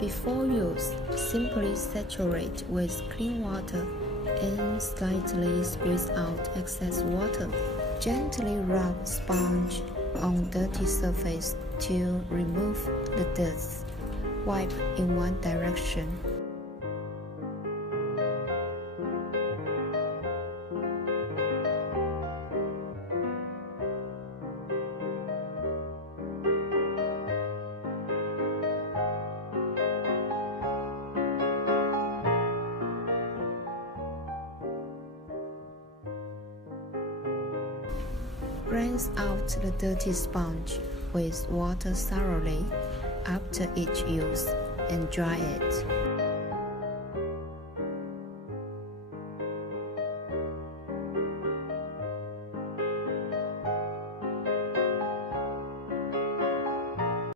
Before use, simply saturate with clean water and slightly squeeze out excess water. Gently rub sponge on dirty surface to remove the dust. Wipe in one direction. Rinse out the dirty sponge with water thoroughly after each use and dry it.